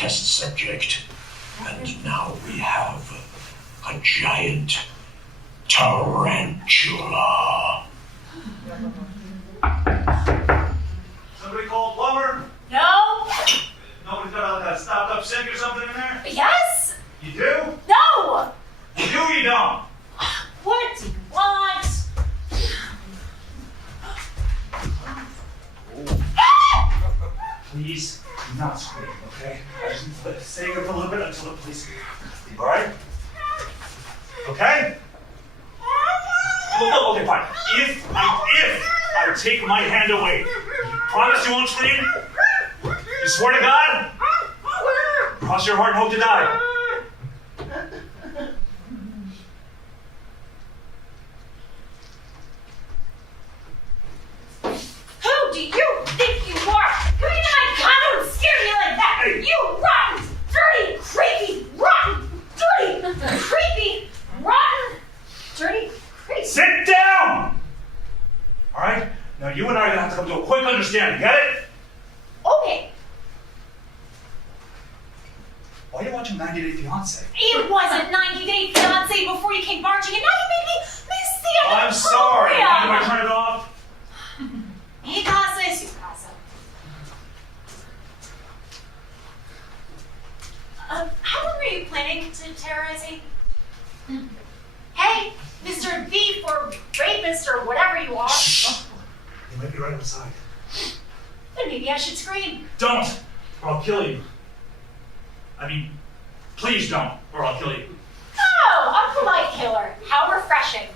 test subject. And now we have a giant tarantula. Somebody call a plumber? No. Nobody's got a stopped up sink or something in there? Yes. You do? No. You do or you don't? What do you want? Please do not scream, okay? I just need to stay here for a little bit until the police leave. Alright? Okay? Look, okay, fine. If I take my hand away, you promise you won't scream? You swear to God? Cross your heart and hope to die. Who do you think you are? Come into my condo and scare me like that! Hey. You rotten, dirty, creepy, rotten, dirty, creepy, rotten, dirty, creepy. Sit down! Alright? Now you and I are gonna have to come to a quick understanding, get it? Okay, Why are you watching 90 Day Fiancé? it wasn't 90 Day Fiancé before you came marching, and now you made me miss the end of I'm the sorry. program. Mind if I turn it off? Mi casa es su casa. How long are you planning to terrorize me? Hey, Mr. Thief or Rapist or whatever you are. You might be right outside. Then maybe I should scream. Don't, or I'll kill you. I mean, please don't, or I'll kill you. Oh, a polite killer. How refreshing.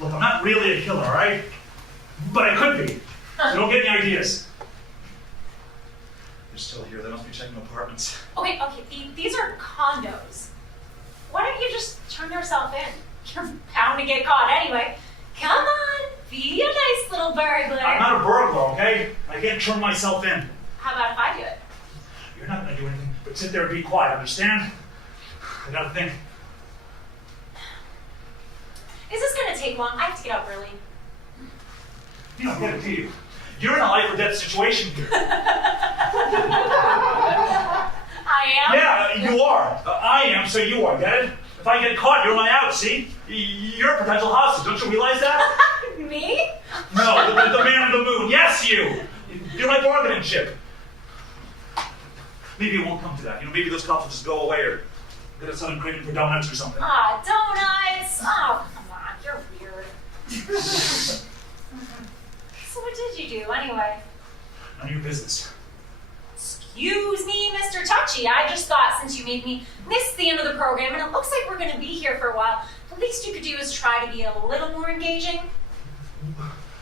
Look, I'm not really a killer, alright? But I could be. So don't get any ideas. They're still here. They must be checking apartments. Okay, these are condos. Why don't you just turn yourself in? You're bound to get caught anyway. Come on, be a nice little burglar. I'm not a burglar, okay? I can't turn myself in. How about if I do it? You're not gonna do anything but sit there and be quiet, understand? I gotta think. Is this gonna take long? I have to get up early. You don't get it, do you? You're in a life or death situation here. I am? Yeah, you are. I am, so you are, get it? If I get caught, you're my out, see? You're a potential hostage, don't you realize that? Me? No, the man on the moon. Yes, you! You're my bargaining chip. Maybe it won't come to that. You know, maybe those cops will just go away or get a sudden craving for donuts or something. Ah, donuts. Oh, come on, you're weird. So what did you do anyway? None of your business. Excuse me, Mr. Touchy. I just thought since you made me miss the end of the program and it looks like we're going to be here for a while, the least you could do is try to be a little more engaging.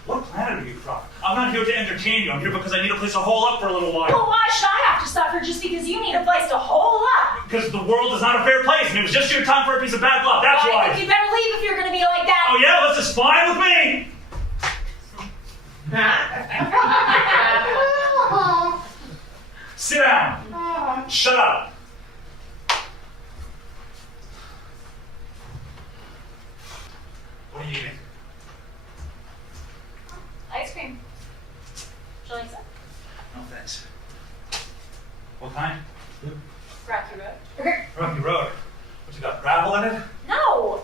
What planet are you from? I'm not here to entertain you. I'm here because I need a place to hole up for a little while. Well, why should I have to suffer just because you need a place to hole up? Because the world is not a fair place and it was just your time for a piece of bad luck. That's Well, I why. think you'd better leave if you're going to be like that. Oh yeah? This is fine with me. Sit down. Shut up. What are you eating? Ice cream. Would you like some? No thanks. What kind? Rocky Road. Rocky Road. What you got? Gravel in it? No!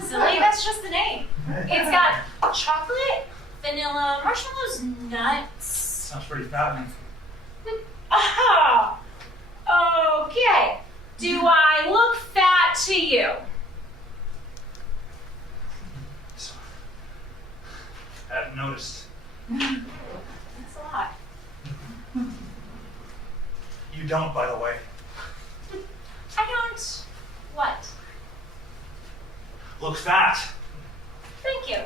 Silly, that's just the name. It's got chocolate, vanilla, marshmallows, nuts. Sounds pretty fattening. Ah! Okay. Do I look fat to you? I haven't noticed. That's a lot. You don't, by the way. I don't. What? Look fat. Thank you.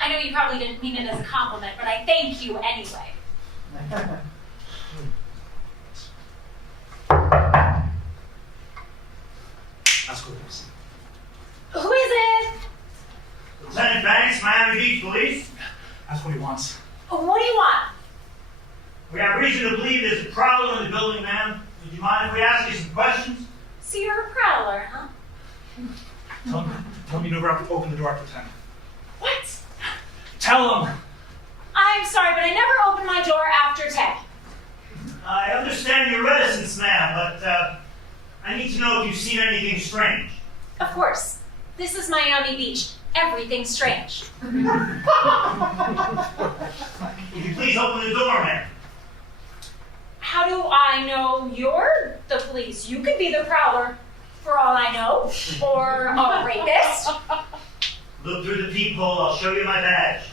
I know you probably didn't mean it as a compliment, but I thank you anyway. That's good. Who is it? Lieutenant Banks, Miami Beach Police. That's what he wants. What do you want? We have reason to believe there's a prowler in the building, ma'am. Would you mind if we ask you some questions? So you're a prowler, huh? Tell him you never have to open the door after 10. What? Tell him I'm sorry, but I never open my door after 10. I understand your reticence, ma'am, but I need to know if you've seen anything strange. Of course. This is Miami Beach. Everything's strange. If you please open the door, ma'am. How do I know you're the police? You could be the prowler, for all I know. Or a rapist. Look through the peephole, I'll show you my badge.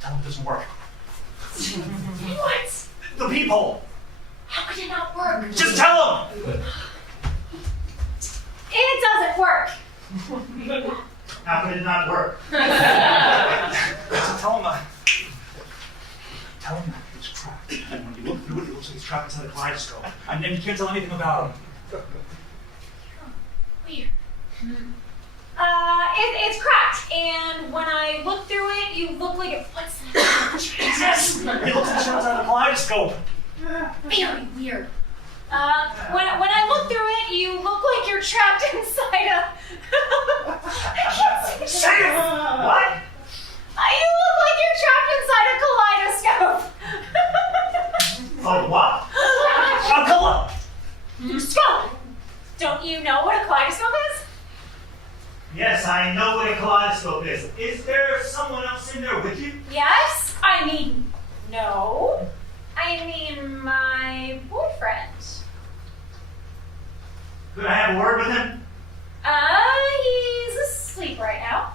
Tell him it doesn't work. What? The peephole! How could it not work? Just tell him! It doesn't work. How could it not work? Tell him it's trapped. And when you look through it, it looks like it's trapped inside a kaleidoscope. And then you can't tell anything about him. Weird. It's cracked, and when I look through it, you look like it. What's that? Jesus! It looks like it's trapped inside a kaleidoscope. Very weird. When I look through it, you look like you're trapped inside a. I can't say Say it! What? You look like you're trapped inside a kaleidoscope. Oh, what? A Skull. Don't you know what a kaleidoscope is? Yes, I know what a kaleidoscope is. Is there someone else in there with you? Yes. I mean, no. I mean, my boyfriend. Could I have a word with him? He's asleep right now.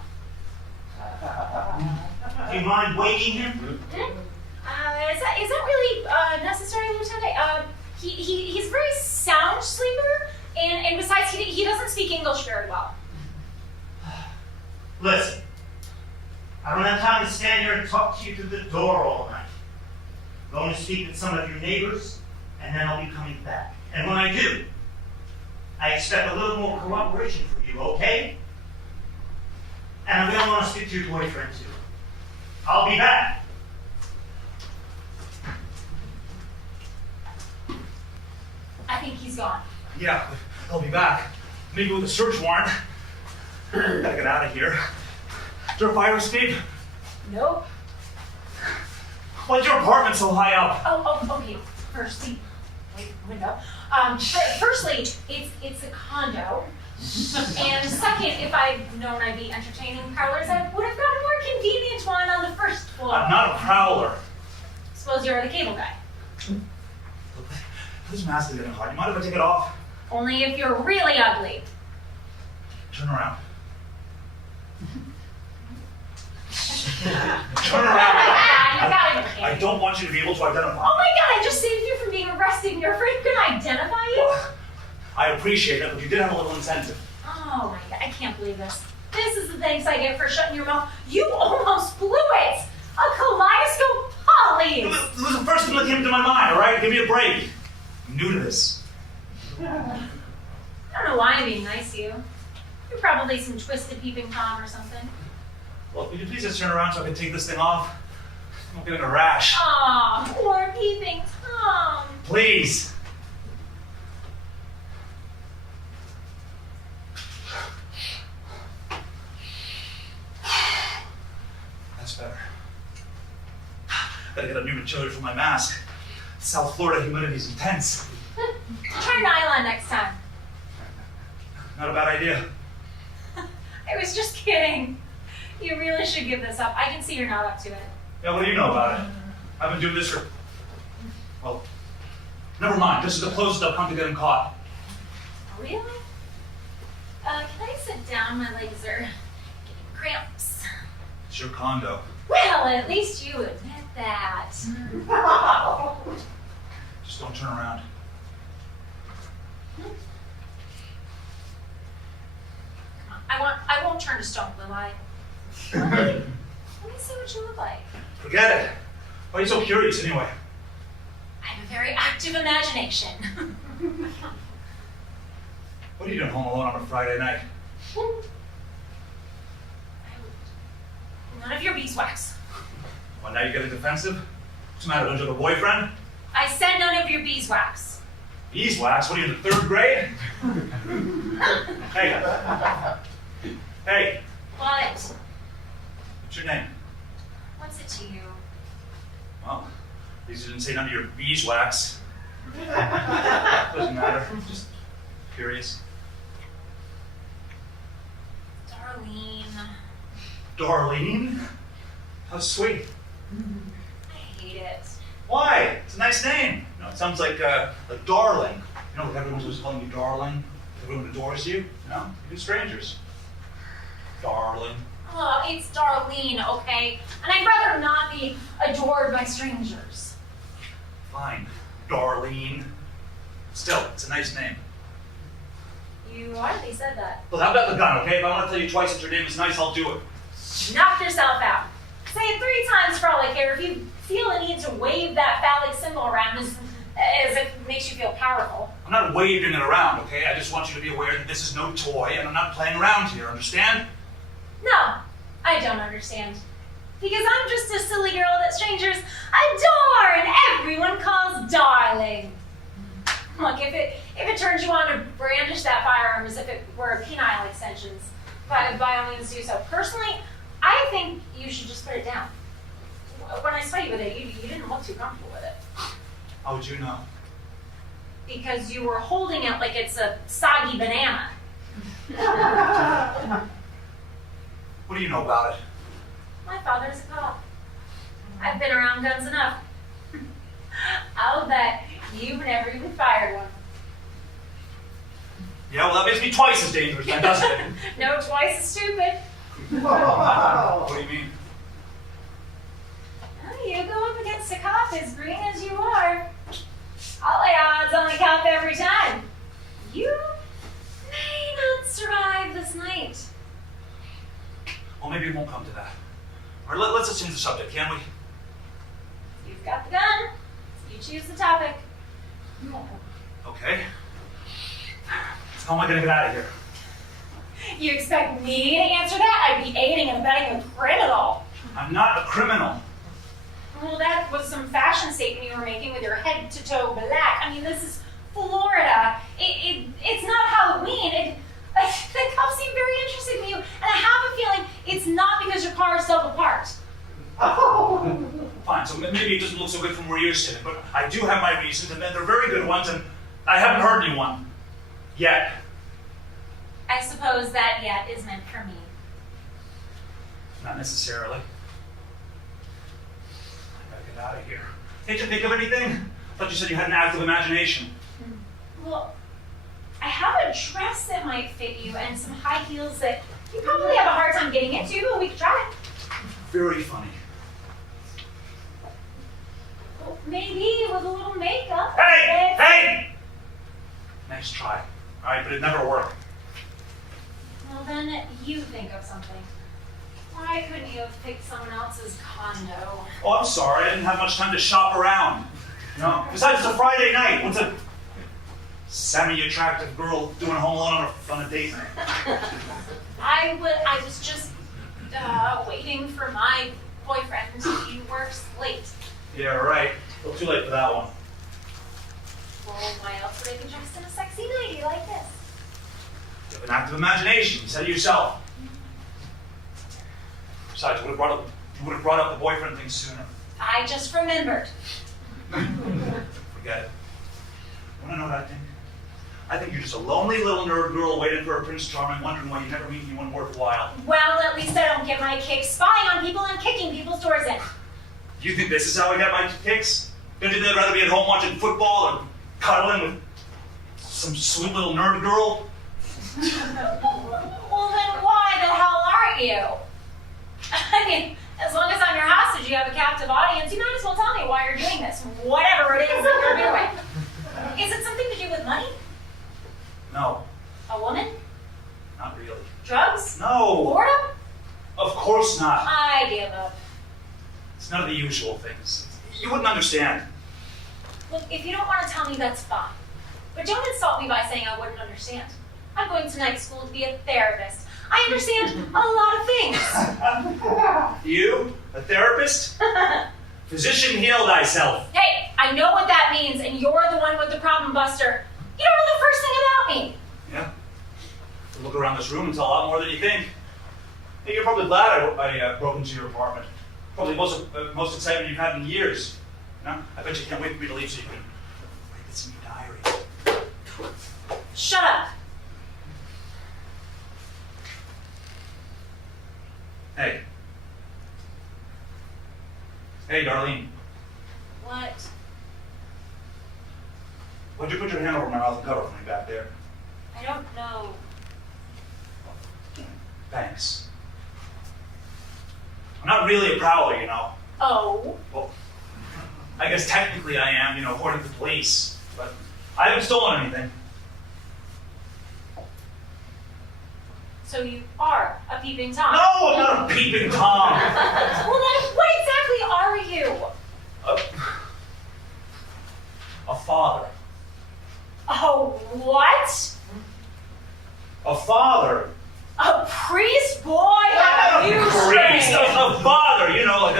Do you mind waking him? Is that really necessary, Lieutenant? He's a very sound sleeper, and besides, he doesn't speak English very well. Listen, I don't have time to stand here and talk to you through the door all night. I'm going to speak with some of your neighbors, and then I'll be coming back. And when I do, I expect a little more cooperation from you, okay? And I'm going to want to speak to your boyfriend, too. I'll be back. I think he's gone. Yeah, I'll be back. Maybe with a search warrant. Gotta get out of here. Is there a fire escape? Nope. Why's your apartment so high up? Oh, okay. Firstly, wait, window. Firstly, it's a condo. And second, if I'd known I'd be entertaining prowlers, I would have gotten a more convenient one on the first floor. I'm not a prowler. Suppose you're the cable guy. This mask is getting hot. You mind if I take it off? Only if you're really ugly. Turn around. Turn around. I don't want you to be able to identify. Oh my god, I just saved you from being arrested and you're afraid I'm gonna identify you? I appreciate it, but you did have a little incentive. Oh my god, I can't believe this. This is the thanks I get for shutting your mouth. You almost blew it! A kaleidoscope police! It was the first thing that came to my mind, alright? Give me a break. I'm new to this. I don't know why I'm being nice to you. You're probably some twisted peeping Tom or something. Well, could you please just turn around so I can take this thing off? I'm getting a rash. Aw, poor peeping Tom. Please. That's better. Gotta get a new material for my mask. South Florida humidity is intense. Try nylon next time. Not a bad idea. I was just kidding. You really should give this up. I can see you're not up to it. Yeah, what do you know about it? I've been doing this for... Well, never mind. This is the closest I've come to getting caught. Really? Can I sit down? My legs are getting cramps. It's your condo. Well, at least you admit that. Just don't turn around. I won't turn to stone, will I? Let me see what you look like. Forget it. Why are you so curious anyway? I have a very active imagination. What are you doing home alone on a Friday night? None of your beeswax. Well, now you're getting defensive? What's the matter? Don't you have a boyfriend? I said none of your beeswax. Beeswax? What are you in the 3rd grade? Hey. Hey, What? What's your name? What's it to you? Well, at least you didn't say none of your beeswax. Doesn't matter. Just curious. Darlene. Darlene? How sweet. I hate it. Why? It's a nice name. You know, it sounds like a darling. You know, everyone's always calling you darling. Everyone adores you. You know, even strangers. Darling. Oh, it's Darlene, okay? And I'd rather not be adored by strangers. Fine. Darlene. Still, it's a nice name. You hardly said that. Well, how about the gun, okay? If I want to tell you twice that your name is nice, I'll do it. Knock yourself out. Say it 3 times for all I care. If you feel a need to wave that phallic symbol around as if it makes you feel powerful. I'm not waving it around, okay? I just want you to be aware that this is no toy and I'm not playing around here, understand? No, I don't understand. Because I'm just a silly girl that strangers adore and everyone calls darling. Look, if it turns you on to brandish that firearm as if it were penile extensions, by all means do so. Personally, I think you should just put it down. When I saw you with it, you didn't look too comfortable with it. How would you know? Because you were holding it like it's a soggy banana. What do you know about it? My father's a cop. I've been around guns enough. I'll bet you've never even fired one. Yeah, well, that makes me twice as dangerous, then, doesn't it? No, twice as stupid. What do you mean? Well, you go up against a cop as green as you are. I'll lay odds on the cop every time. You may not survive this night. Well, maybe it won't come to that. All right, let's just change the subject, can we? You've got the gun. You choose the topic. Okay. How am I going to get out of here? You expect me to answer that? I'd be aiding and abetting a criminal. I'm not a criminal. Well, that was some fashion statement you were making with your head to toe black. I mean, this is Florida. It's not Halloween. The cops seem very interested in you, and I have a feeling it's not because your car is double parked. Fine, so maybe it doesn't look so good from where you're sitting, but I do have my reasons, and they're very good ones, and I haven't heard anyone. Yet. I suppose that yet is meant for me. Not necessarily. I gotta get out of here. Can't you think of anything? I thought you said you had an active imagination. Well, I have a dress that might fit you and some high heels that you probably have a hard time getting into, but we could try it. Very funny. Well, maybe with a little makeup. Hey! Hey! Nice try. All right, but it never worked. Well, then you think of something. Why couldn't you have picked someone else's condo? Oh, I'm sorry. I didn't have much time to shop around. No. Besides, it's a Friday night. What's a semi-attractive girl doing Home Alone on a date night? I was just waiting for my boyfriend. He works late. Yeah, right. A little too late for that one. Well, why else would I be dressed in a sexy nightie like this? You have an active imagination. You said it yourself. Besides, you would have brought up the boyfriend thing sooner. I just remembered. Forget it. Want to know what I think? I think you're just a lonely little nerd girl waiting for a Prince Charming, wondering why you never meet anyone worthwhile. Well, at least I don't get my kicks spying on people and kicking people's doors in. You think this is how I get my kicks? Don't you think I'd rather be at home watching football or cuddling with some sweet little nerd girl? Well, then why the hell aren't you? I mean, as long as I'm your hostage, you have a captive audience, you might as well tell me why you're doing this, whatever it is that you're doing. Is it something to do with money? No, A woman? not really. Drugs? No, Boredom? of course not. I give up. It's none of the usual things. You wouldn't understand. Look, if you don't want to tell me, that's fine. But don't insult me by saying I wouldn't understand. I'm going to night school to be a therapist. I understand a lot of things. You? A therapist? Physician, heal thyself. Hey, I know what that means, and you're the one with the problem, Buster. You don't know the first thing about me. Yeah? Look around this room and tell a lot more than you think. Hey, you're probably glad I broke into your apartment. Probably most excitement you've had in years. You know? I bet you can't wait for me to leave so you can write this in your diary. Shut up. Hey. Hey, Darlene. What? Why'd you put your hand over my mouth and cover for me back there? I don't know. Thanks. I'm not really a prowler, you know. Oh? Well, I guess technically I am, you know, according to the police. But I haven't stolen anything. So you are a peeping Tom? No, I'm not a peeping Tom. Well then, what exactly are you? A father. Oh, what? A father. A priest? Boy, have you Priest, strayed. a father, you know, like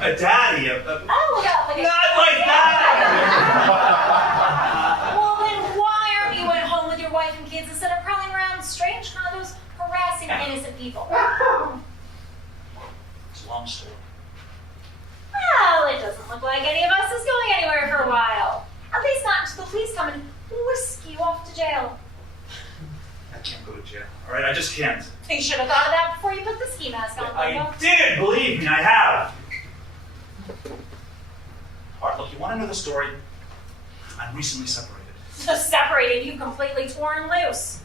a daddy. Oh, yeah, like a... Not like that! Well, then why aren't you at home with your wife and kids instead of prowling around strange condos harassing innocent people? It's a long story. Well, it doesn't look like any of us is going anywhere for a while. At least not until the police come and whisk you off to jail. I can't go to jail, all right? I just can't. You should have thought of that before you put the ski mask on, Leo. I did, believe me, I have. All right, look, you want to know the story? I'm recently separated. So separated, you completely torn loose.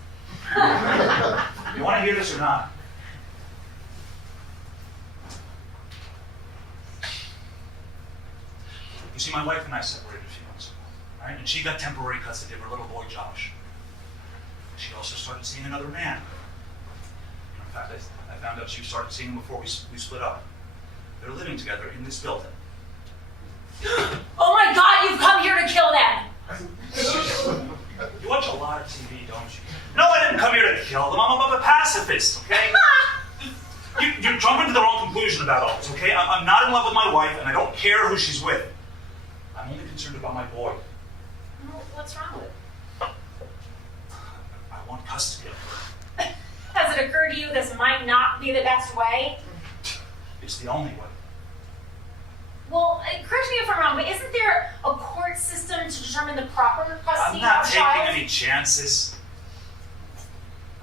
You want to hear this or not? You see, my wife and I separated a few months ago, right? And she got temporary custody of her little boy, Josh. She also started seeing another man. In fact, I found out she started seeing him before we split up. They're living together in this building. Oh my God, you've come here to kill them! You watch a lot of TV, don't you? No, I didn't come here to kill them. I'm a pacifist, okay? You're jumping to the wrong conclusion about all this, okay? I'm not in love with my wife, and I don't care who she's with. I'm only concerned about my boy. Well, what's wrong with it? I want custody of her. Has it occurred to you this might not be the best way? It's the only way. Well, correct me if I'm wrong, but isn't there a court system to determine the proper custody I'm not of a taking child? any chances.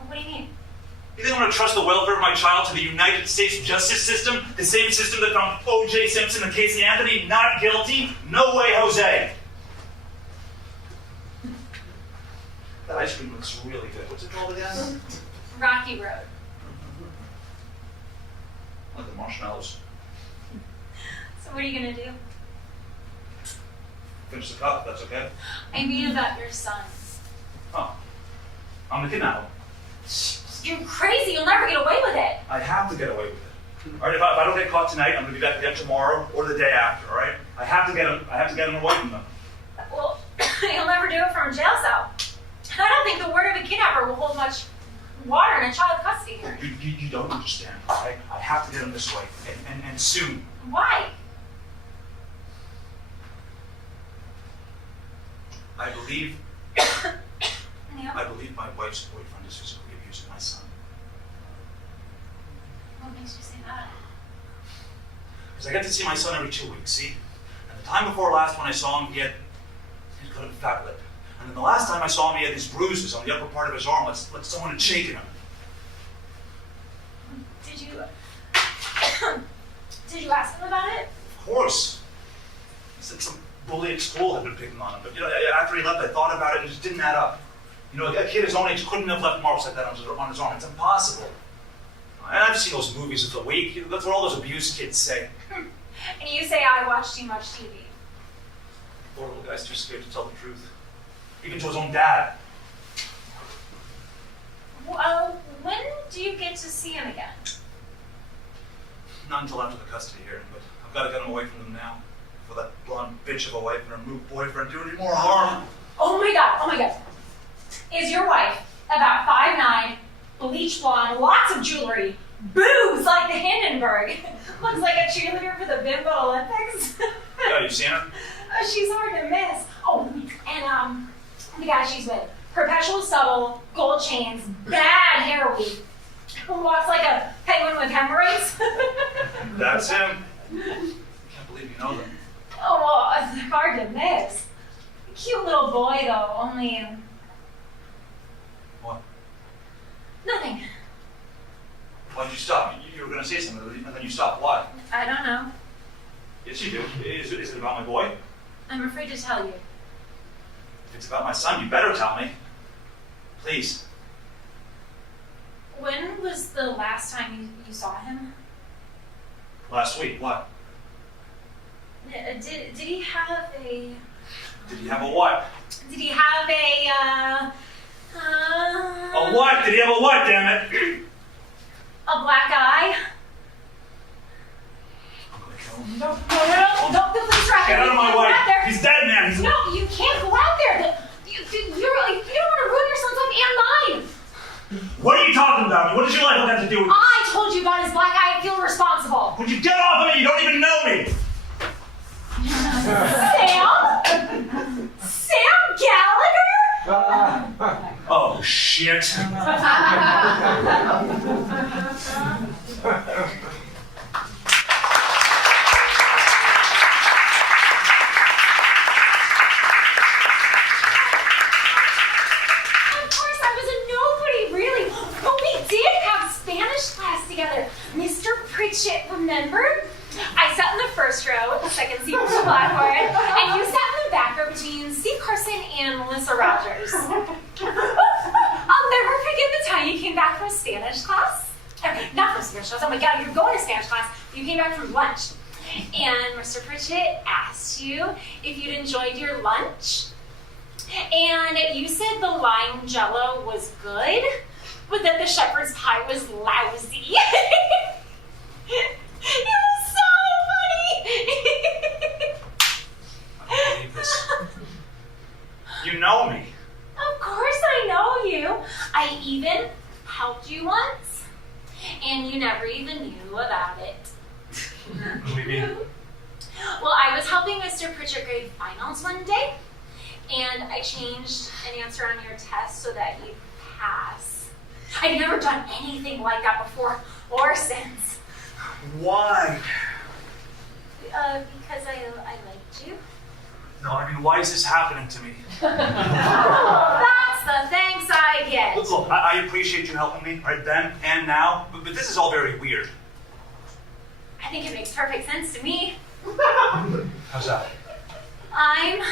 What do you mean? You think I'm going to trust the welfare of my child to the United States justice system? The same system that found O.J. Simpson and Casey Anthony not guilty? No way, Jose. That ice cream looks really good. What's it called again? Rocky Road. Like the marshmallows. So what are you gonna do? Finish the cup, if that's okay. I mean about your son. Oh. I'm gonna kidnap him. You're crazy, you'll never get away with it. I have to get away with it. Alright, if I don't get caught tonight, I'm gonna be back again tomorrow or the day after, alright? I have to get him away from them. Well, you'll never do it from a jail cell. I don't think the word of a kidnapper will hold much water in a child custody hearing. You don't understand, alright? I have to get him this way, and soon. Why? I believe Yeah. my wife's boyfriend is physically abusing my son. What makes you say that? Because I get to see my son every 2 weeks, see? And the time before last when I saw him, he had got a fat lip. And then the last time I saw him, he had these bruises on the upper part of his arm, like someone had shaken him. Did you ask him about it? Of course. He said some bully at school had been picking on him. But, you know, after he left, I thought about it and it just didn't add up. You know, a kid his own age couldn't have left marks like that on his arm. It's impossible. And I've seen those movies of the week. That's what all those abused kids say. And you say I watch too much TV. Poor little guy's too scared to tell the truth. Even to his own dad. Well, when do you get to see him again? Not until after the custody hearing, but I've got to get him away from them now. For that blonde bitch of a wife and her moot boyfriend do any more harm. Oh my God. Is your wife about 5'9", bleach blonde, lots of jewelry, boobs like the Hindenburg, looks like a cheerleader for the Bimbo Olympics? Yeah, you seen her? She's hard to miss. Oh, and the guy she's with, perpetual stubble, gold chains, bad hair weave. Who walks like a penguin with hemorrhoids? That's him. Can't believe you know them. Oh, well, it's hard to miss. Cute little boy, though, only... What? Nothing. Why'd you stop? You were going to say something, and then you stopped. Why? I don't know. Yes, you do. Is it about my boy? I'm afraid to tell you. If it's about my son, you better tell me. Please. When was the last time you saw him? Last week. What? Did he have a... Did he have a what? Did he have a A what? Did he have a what, damn it? a black eye? I'm gonna kill him. No, please wrap Get out of my way. There. He's dead, man. He's... No, you can't go out there. You don't want to ruin your son's life and mine. What are you talking about? What does your life have to do with this? I told you about his black eye. I feel responsible. Would you get off of me? You don't even know me. Sam? Sam Gallagher? Oh, shit. Remember? I sat in the first row with the second seat was the blackboard, and you sat in the back row between Steve Carson and Melissa Rogers. I'll never forget the time you came back from Spanish class. Not from Spanish class, oh my god, you're going to Spanish class. You came back from lunch. And Mr. Pritchett asked you if you'd enjoyed your lunch. And you said the lime jello was good, but that the shepherd's pie was lousy. It was so funny! I don't believe this. You know me. Of course I know you. I even helped you once, and you never even knew about it. What do you mean? Well, I was helping Mr. Pritchett grade finals one day, and I changed an answer on your test so that you'd pass. I'd never done anything like that before or since. Why? Because I liked you. No, I mean, why is this happening to me? Oh, that's the thanks I get. Look, I appreciate you helping me, right then and now, but this is all very weird. I think it makes perfect sense to me. How's that? I'm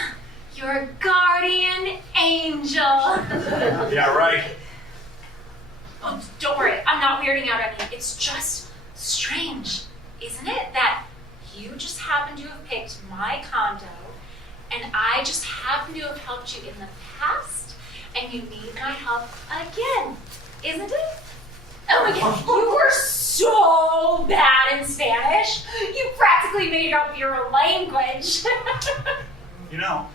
your guardian angel. Yeah, right. Oh, don't worry, I'm not weirding out any. It's just strange, isn't it? That you just happen to have picked my condo, and I just happen to have helped you in the past, and you need my help again, isn't it? Oh my god, you were so bad in Spanish. You practically made up your language. You know,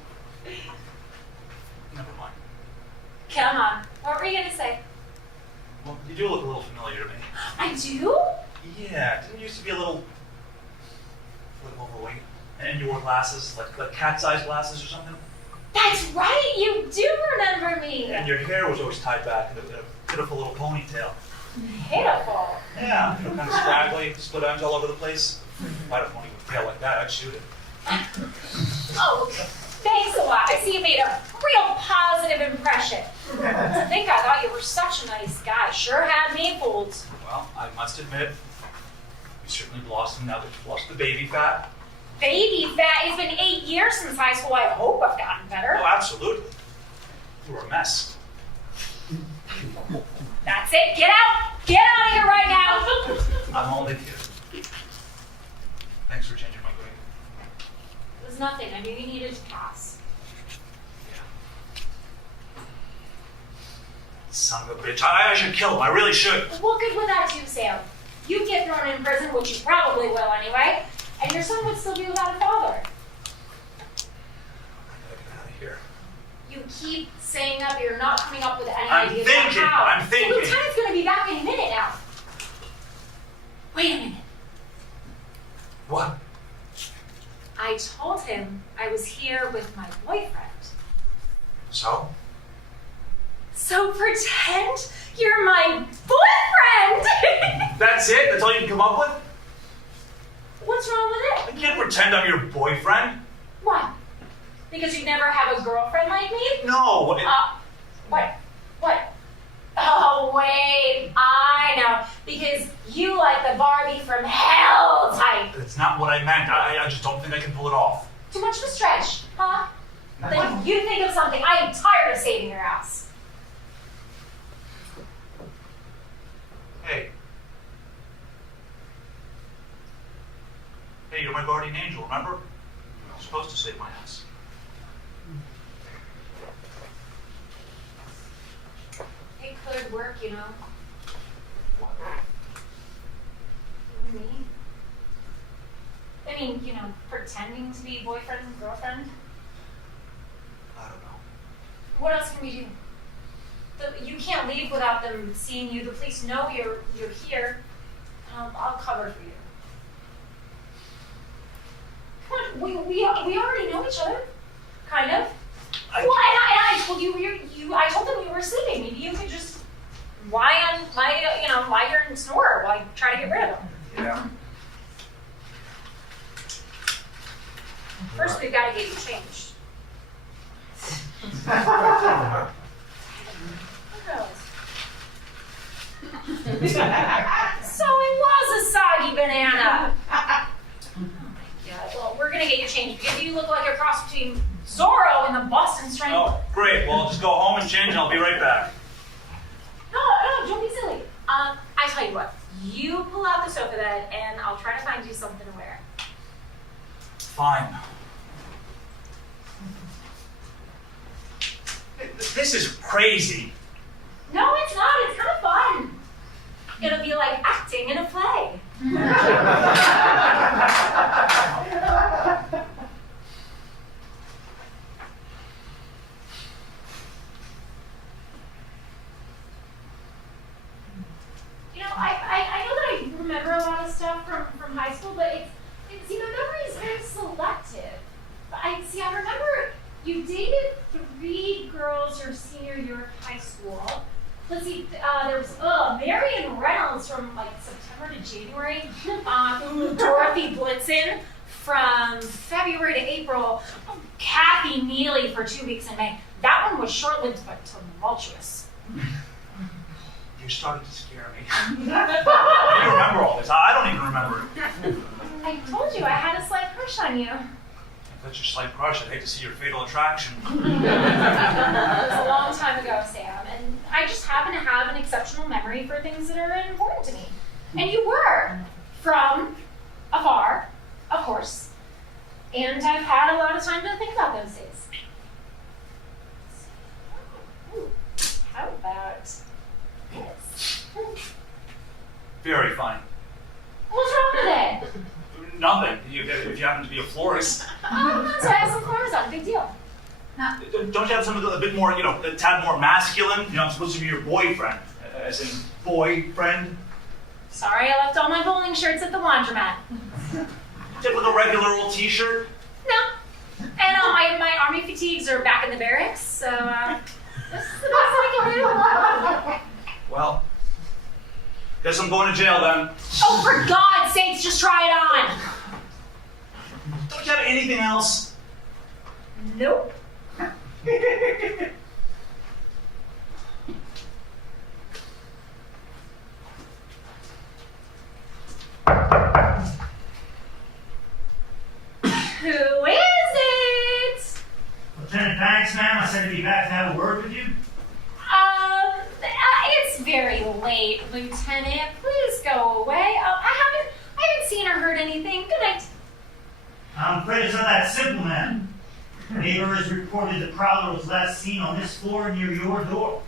never mind. Come on, what were you gonna say? Well, you do look a little familiar to me. I do? Yeah, didn't you used to be a little overweight? And you wore glasses, like cat-sized glasses or something? That's right, you do remember me. And your hair was always tied back in a pitiful little ponytail. Pitiful. Yeah, kind of scraggly, split ends all over the place. If I had a pony with a tail like that, I'd shoot it. Oh, thanks a lot. I see you made a real positive impression. I think I thought you were such a nice guy. Sure had me fooled. Well, I must admit, you certainly blossomed now that you've lost the baby fat. Baby fat. It's been 8 years since high school. I hope I've gotten better. Oh, absolutely. You were a mess. That's it. Get out. Get out of here right now. I'm only kidding. Thanks for changing my grade. It was nothing. I knew you needed to pass. Son of a bitch. I should kill him. I really should. What good would that do, Sam? You'd get thrown in prison, which you probably will anyway, and your son would still be without a father. I gotta get out of here. You keep saying that, but you're not coming up with any I'm ideas thinking, about how. I'm thinking. The lieutenant's gonna be back in a minute now. Wait a minute. What? I told him I was here with my boyfriend. So? So pretend You're my boyfriend! That's it? That's all you can come up with? What's wrong with I can't pretend I'm your boyfriend. Why? Because you never have a girlfriend like me? No. What? Oh, wait, I know. Because you like the Barbie from hell type. That's not what I meant. I just don't think I can pull it off. Too much of a stretch, huh? Then you think of something. I am tired of saving your ass. Hey. Hey, you're my guardian angel, remember? You're supposed to save my ass. It could work, you know. Me? I mean, you know, pretending to be boyfriend and girlfriend. I don't know. What else can we do? You can't leave without them seeing you. The police know you're here. I'll cover for you. Come on, we already know each other, kind of. Well, and I told you I told them you were sleeping. Maybe you could just lie here and snore while I try to get rid of them. Yeah. First, we've got to get you changed. So it was a soggy banana. Oh my god. Well, we're gonna get you changed because you look like a cross between Zorro and the Boston Strangler. Oh, great. Well, I'll just go home and change and I'll be right back. No, don't be silly. I tell you what, you pull out the sofa bed and I'll try to find you something to wear. Fine. This is crazy. No, it's not. It's kind of fun. It'll be like acting in a play. You know, I know that I remember a lot of stuff from high school, but it's you know, memory is very selective. But I remember you dated 3 girls your senior year of high school. Let's see, there was Marion Reynolds from like September to January, Dorothy Blitzen from February to April, Kathy Neely for 2 weeks in May. That one was short-lived but tumultuous. You're starting to scare me. You remember all this. I don't even remember it. I told you I had a slight crush on you. If that's your slight crush, I'd hate to see your fatal attraction. It was a long time ago, Sam, and I just happen to have an exceptional memory for things that are important to me. And you were, from afar, of course. And I've had a lot of time to think about those days. Ooh, how about this? Very fine. What's wrong with it? Nothing. If you happen to be a florist. Oh, so I have some flowers on. Big deal. Don't you have something a bit more, a tad more masculine? I'm supposed to be your boyfriend. As in, boyfriend. Sorry, I left all my bowling shirts at the laundromat. Just like a regular old t-shirt? No. And my army fatigues are back in the barracks, so this is the best I can do. Well, guess I'm going to jail then. Oh, for God's sakes, just try it on. Don't you have anything else? Nope. Who is it? Lieutenant Banks, ma'am, I said to be back to have a word with you. It's very late, Lieutenant. Please go away. I haven't seen or heard anything. Good night. I'm afraid it's not that simple, ma'am. A neighbor has reported the prowler was last seen on this floor near your door.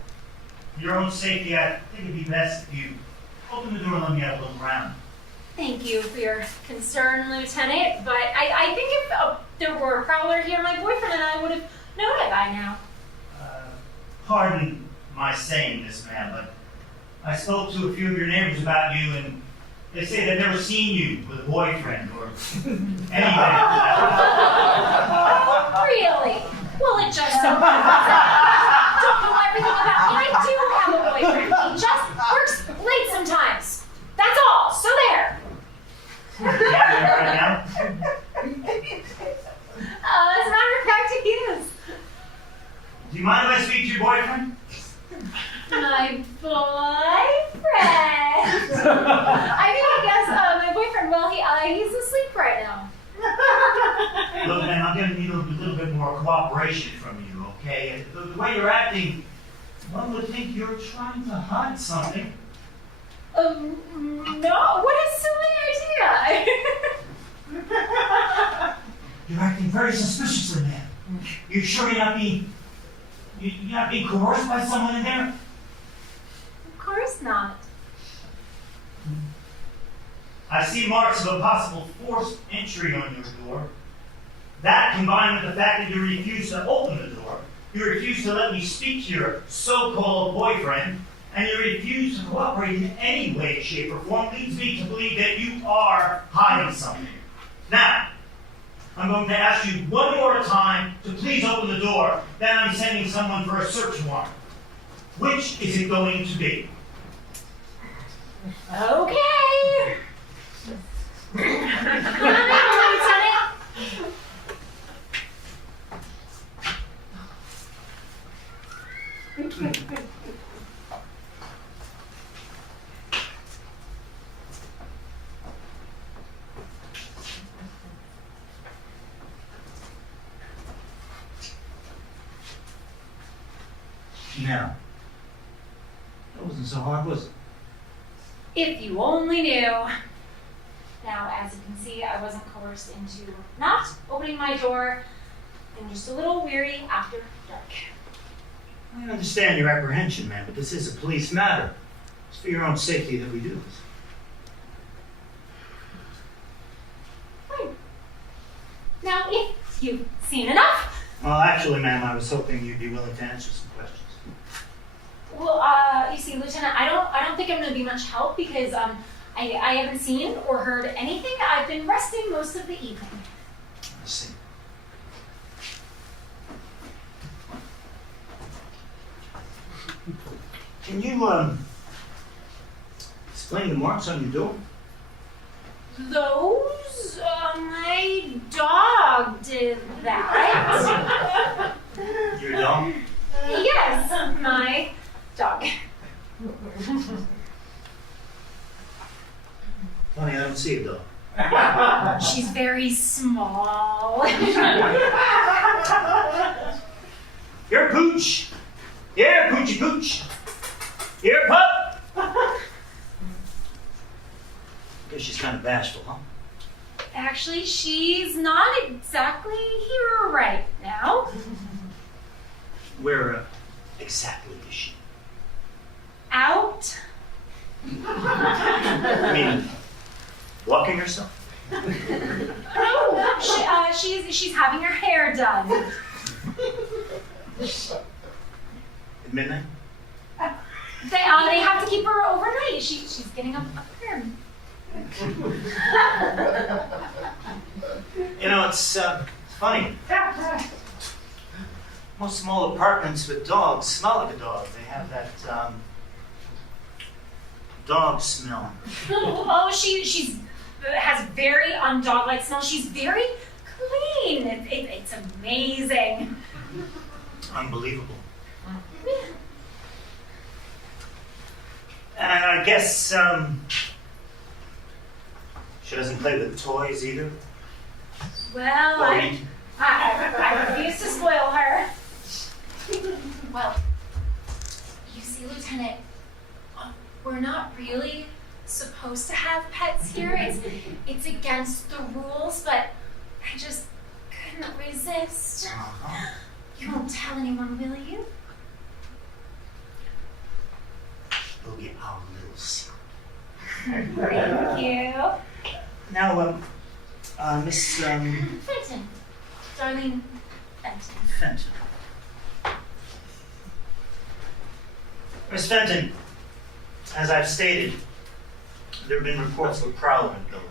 For your own safety, I think it'd be best if you open the door and let me have a look around. Thank you for your concern, Lieutenant, but I think if there were a prowler here, my boyfriend and I would have known it by now. Pardon my saying this, ma'am, but I spoke to a few of your neighbors about you, and they say they've never seen you with a boyfriend or anything. Oh, really? Well, it just so happens. Don't know everything about me. I do have a boyfriend. He need a little bit more cooperation from you, okay? The way you're acting, one would think you're trying to hide something. No, what a silly idea. You're acting very suspiciously, man. You sure you're not being coerced by someone in there? Of course not. I see marks of a possible forced entry on your door. That, combined with the fact that you refuse to open the door, you refuse to let me speak to your so-called boyfriend, and you refuse to cooperate in any way, shape, or form, leads me to believe that you are hiding something. Now, I'm going to ask you one more time to please open the door, then I'm sending someone for a search warrant. Which is it going to be? Okay. Lieutenant. Now, that wasn't so hard, was it? If you only knew. Now, as you can see, I wasn't coerced into not opening my door. I'm just a little weary after dark. I understand your apprehension, man, but this is a police matter. It's for your own safety that we do this. Fine. Now, if you've seen enough. Well, actually, ma'am, I was hoping you'd be willing to answer some questions. Well, you see, Lieutenant, I don't think I'm going to be much help because I haven't seen or heard anything. I've been resting most of the evening. I see. Can you explain the marks on your door? Those? My dog did that. Your dog? Yes, my dog. Funny, I don't see a dog. She's very small. Here, Pooch! Here, Poochie Pooch! Here, pup! Guess she's kind of bashful, huh? Actually, she's not exactly here right now. Where exactly is she? Out. I mean, walking herself? No, she's having her hair done. At midnight? They have to keep her overnight. She's getting a perm. You know, it's funny. Most small apartments with dogs smell like a dog. They have that dog smell. Oh, she has very undog-like smell. She's very clean. It's amazing. Unbelievable. And I guess she doesn't play with toys either. Well, Or eat. I refuse to spoil her. Well, you see, Lieutenant, we're not really supposed to have pets here. It's against the rules, but I just couldn't resist. Uh-huh. You won't tell anyone, will you? We'll get our little secret. Thank you. Now, Miss Fenton. Darlene Fenton. Fenton. Miss Fenton, as I've stated, there have been reports of a prowler in the building.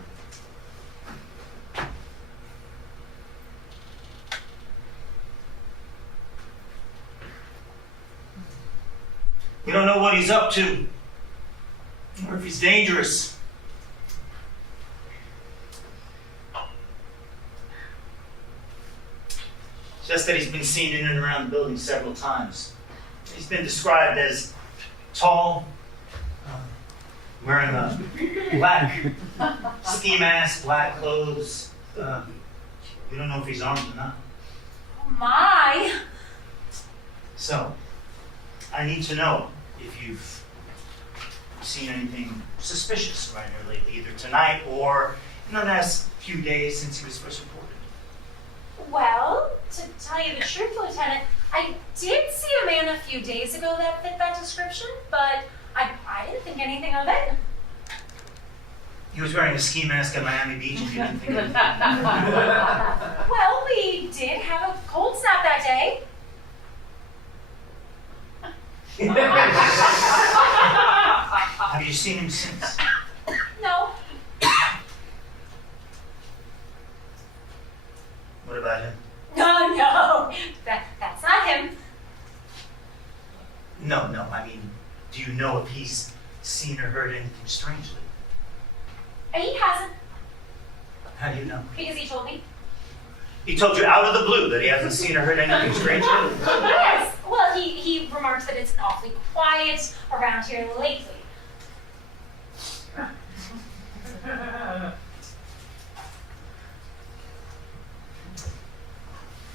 We don't know what he's up to, or if he's dangerous. Just that he's been seen in and around the building several times. He's been described as tall, wearing a black ski mask, black clothes. We don't know if he's armed or not. my. So, I need to know if you've seen anything suspicious around here lately, either tonight or in the last few days since he was first reported. Well, to tell you the truth, Lieutenant, I did see a man a few days ago that fit that description, but I didn't think anything of it. He was wearing a ski mask at Miami Beach and you didn't think of it. Well, we did have a cold snap that day. Have you seen him since? No. What about him? No, that's not him. No, I mean, do you know if he's seen or heard anything strangely? He hasn't, How do you know? because he told me. He told you out of the blue that he hasn't seen or heard anything strangely? Yes. Well, he remarked that it's awfully quiet around here lately.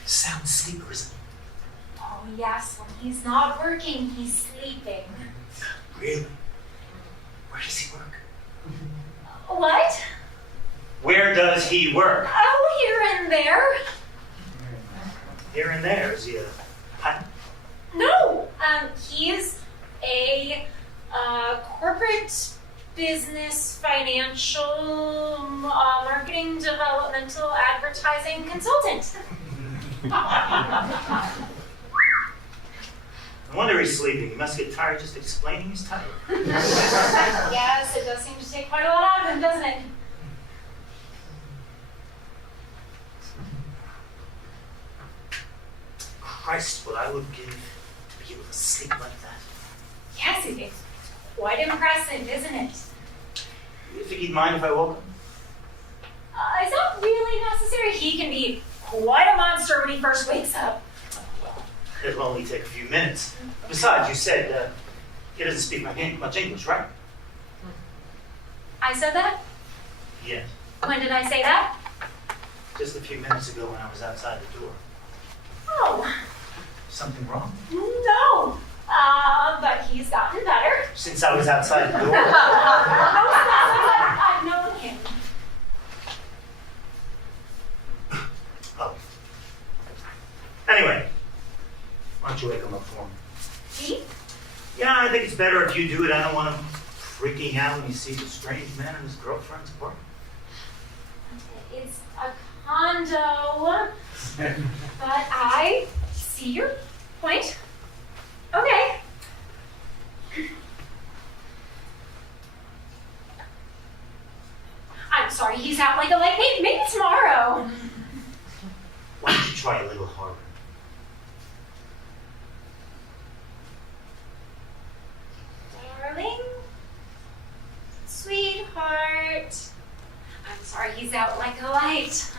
Sound sleeper, isn't he? Oh, yes, when he's not working, he's sleeping. Really? Where does he work? What? Where does he work? Oh, here and there. Here and there. Is he a pilot? No, he's a corporate business, financial, marketing, developmental, advertising consultant. No wonder he's sleeping. He must get tired just explaining he's tired. Yes, it does seem to take quite a lot out of him, doesn't it? Christ, what I would give to be able to sleep like that. Yes, it's quite impressive, isn't it? You think he'd mind if I woke him? It's not really necessary. He can be quite a monster when he first wakes up. Well, it'll only take a few minutes. Besides, you said he doesn't speak much English, right? I said that? Yes. When did I say that? Just a few minutes ago when I was outside the door. Oh, Something wrong? no. But he's gotten better. Since I was outside the door? I've known him. Oh. Anyway, why don't you wake him up for me? Me? Yeah, I think it's better if you do it. I don't want him freaking out when he sees a strange man in his girlfriend's apartment. It's a condo. But I see your point. Okay. I'm sorry, he's out like a light. Maybe tomorrow. Why don't you try a little harder? Darling, sweetheart. I'm sorry, he's out like a light.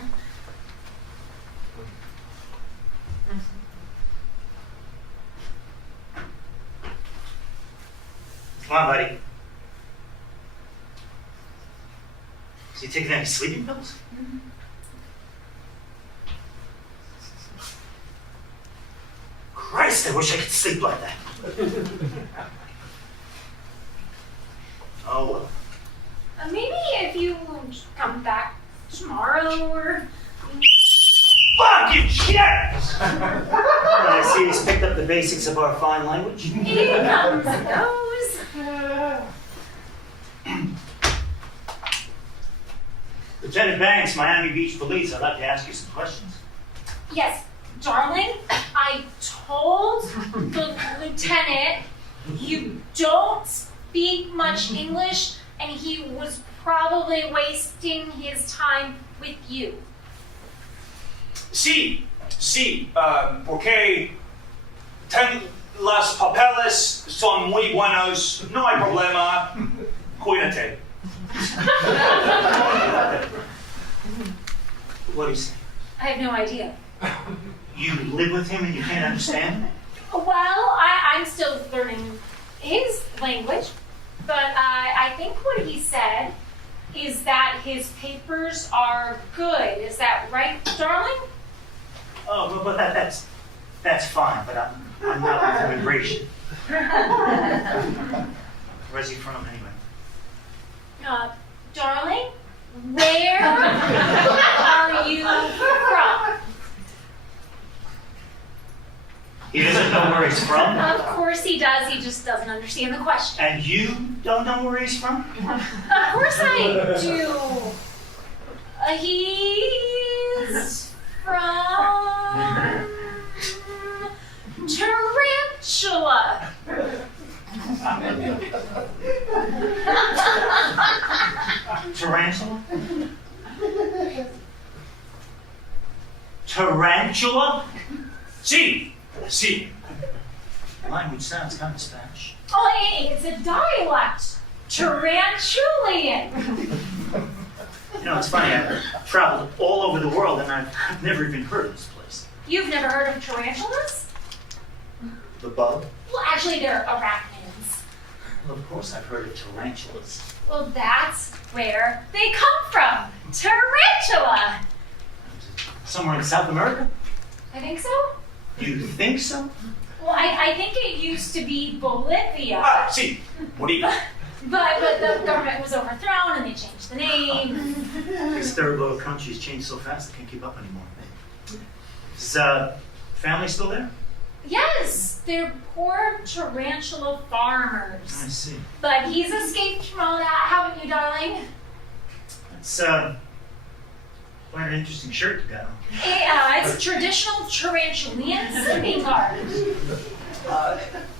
Come on, buddy. Is he taking any sleeping pills? Christ, I wish I could sleep like that. Oh, well. Maybe if you come back tomorrow or... Fuck, you shit! I see he's picked up the basics of our fine language. He comes and goes. Lieutenant Banks, Miami Beach Police, I'd like to ask you some questions. Yes, darling, I told the lieutenant you don't speak much English and he was probably wasting his time with you. Sí, porque las papeles son muy buenos, no hay problema, cuídate. What do you say? I have no idea. You live with him and you can't understand? Well, I'm still learning his language, but I think what he said is that his papers are good. Is that right, darling? Oh, but that's fine, but I'm not with immigration. Where's he from, anyway? Darling, where are you from? He doesn't know where he's from? Of course he does, he just doesn't understand the question. And you don't know where he's from? Of course I do. He's from Tarantula. Tarantula? Tarantula? See, see. Language sounds kind of Spanish. Oh, it's a dialect. Tarantulian. You know, it's funny, I've traveled all over the world and I've never even heard of this place. You've never heard of tarantulas? The bug? Well, actually, they're arachnids. Well, of course I've heard of tarantulas. Well, that's where they come from. Tarantula. Somewhere in South America? I think so. You think so? Well, I think it used to be Bolivia. Ah, see. What do you? But the government was overthrown and they changed the name. These third world countries change so fast they can't keep up anymore. Is family still there? Yes, they're poor tarantula farmers. I see. But he's escaped from all that, haven't you, darling? That's quite an interesting shirt you got on. Yeah, it's traditional Tarantulian sleeping garb.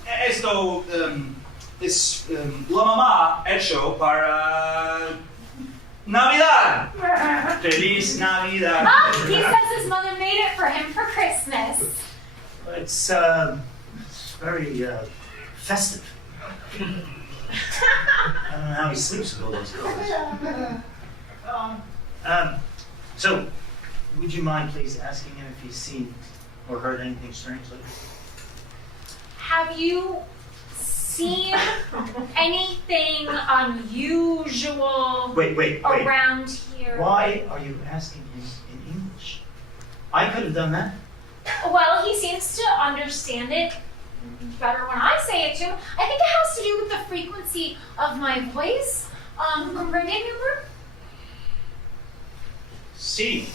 Esto es la mamá hecho para Navidad. Feliz Navidad. Ah, he says his mother made it for him for Christmas. It's very festive. I don't know how he sleeps with all those colors. So, would you mind please asking him if he's seen or heard anything strange lately? Have you seen anything unusual Wait. around here? Why are you asking him in English? I could have done that. Well, he seems to understand it better when I say it to him. I think it has to do with the frequency of my voice. Comprende, mi amor? Sí.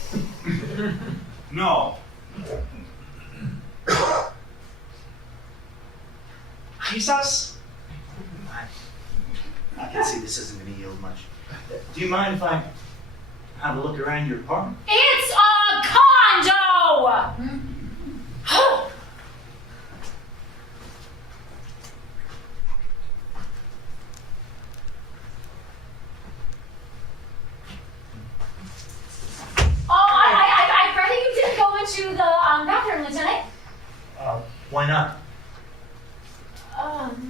No. Quizás. I can see this isn't going to yield much. Do you mind if I have a look around your apartment? It's a condo! I'd rather you didn't go into the bathroom, Lieutenant. Why not?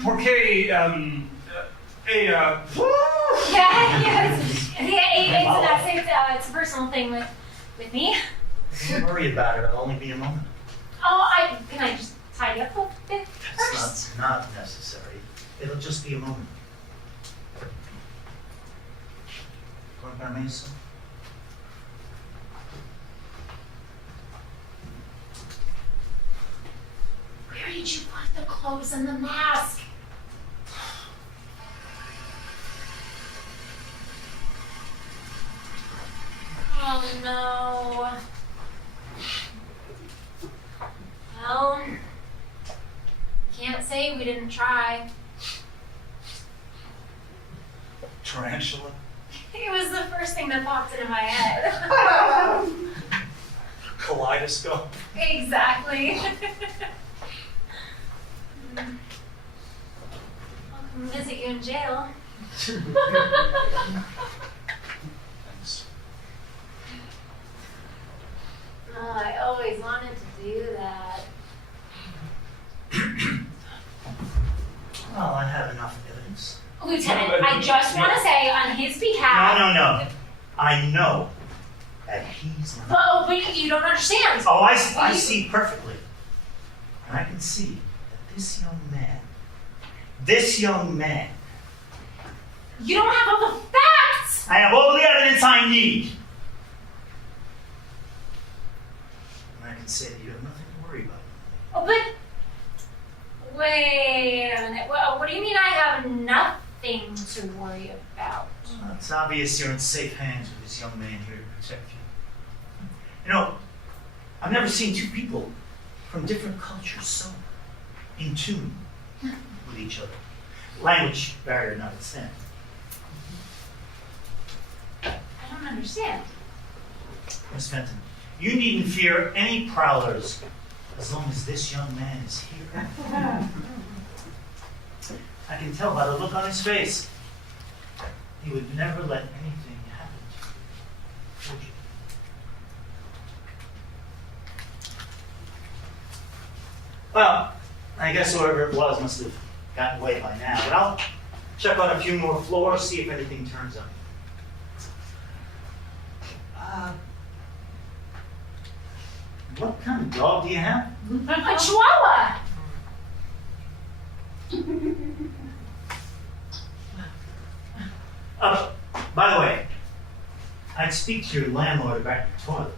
Porque It's a personal thing with me. Don't worry about it. It'll only be a moment. Can I just tidy up a bit first? That's not necessary. It'll just be a moment. Con permiso. Where did you put the clothes and the mask? Oh no. Well, can't say we didn't try. tarantula. It was the first thing that popped into my head. Kaleidoscope. Exactly. I'll come visit you in jail. Thanks. Oh, I always wanted to do that. Well, I have enough evidence. Lieutenant, I just want to say on his behalf. No. I know that he's not. But you don't understand. Oh, I see perfectly. And I can see that this young man, You don't have all the facts. I have all the evidence I need. And I I can say that you have nothing to worry about. Oh, but wait a minute. What do you mean I have nothing to worry about? Well, it's obvious you're in safe hands with this young man here to protect you. You know, I've never seen two people from different cultures so in tune with each other. Language barrier notwithstanding. I don't understand. Miss Fenton, you needn't fear any prowlers as long as this young man is here. I can tell by the look on his face. He would never let anything happen to you. Would you? Well, I guess whoever it was must have gotten away by now, but I'll check on a few more floors, see if anything turns up. What kind of dog do you have? A chihuahua! By the way, I'd speak to your landlord about your toilet.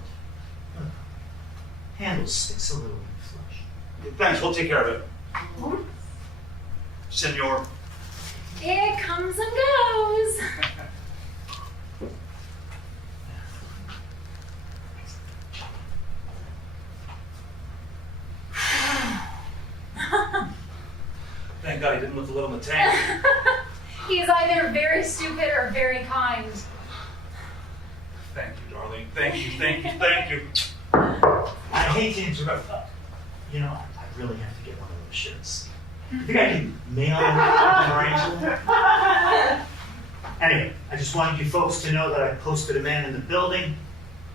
Handle sticks a little in the flush. Thanks, we'll take care of it. Senor. It comes and goes. Thank God he didn't look a little in the tank. He's either very stupid or very kind. Thank you, darling. Thank you, thank you, thank you. I hate to interrupt. You know, I really have to get one of those shirts. You think I can mail them or arrange? Anyway, I just wanted you folks to know that I posted a man in the building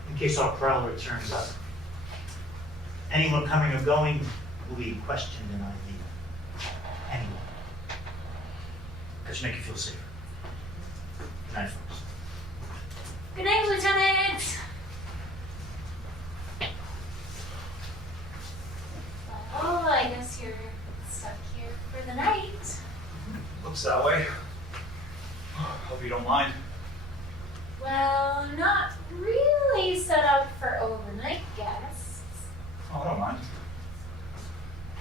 in case our prowler turns up. Anyone coming or going will be questioned and ID'd. Anyone. That should make you feel safer. Good night, folks. Good night, Lieutenant. Oh, I guess you're stuck here for the night. Looks that way. Hope you don't mind. Well, not really set up for overnight guests. Oh, I don't mind.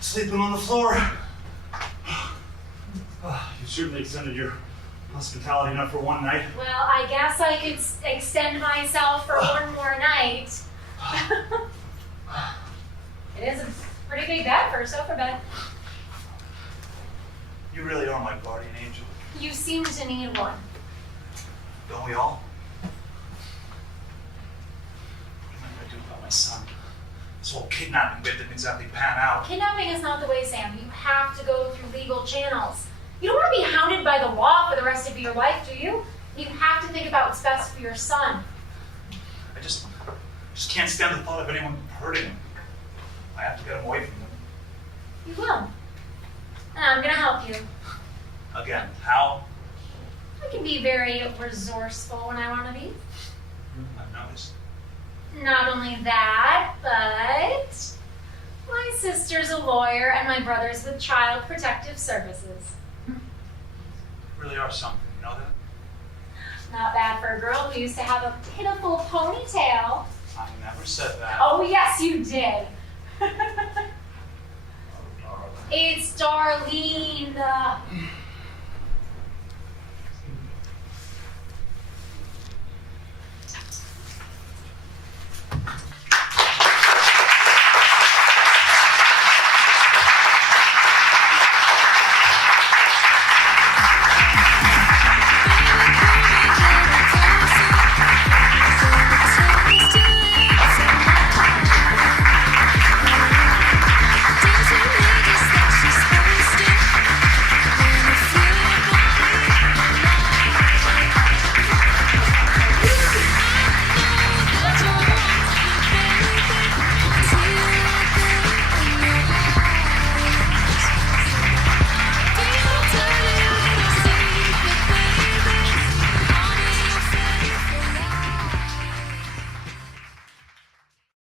Sleeping on the floor. You certainly extended your hospitality enough for one night. Well, I guess I could extend myself for one more night. It is a pretty big bed for a sofa bed. You really are my guardian angel. You seem to need one. Don't we all? What am I going to do about my son? This whole kidnapping bit didn't exactly pan out. Kidnapping is not the way, Sam. You have to go through legal channels. You don't want to be hounded by the law for the rest of your life, do you? You have to think about what's best for your son. I just can't stand the thought of anyone hurting him. I have to get him away from them. You will. And I'm going to help you. Again, how? I can be very resourceful when I want to be. I've noticed. Not only that, but my sister's a lawyer and my brother's with Child Protective Services. You really are something, you know that? Not bad for a girl who used to have a pitiful ponytail. I never said that. Oh, yes, you did. Oh, darling. It's Darlene.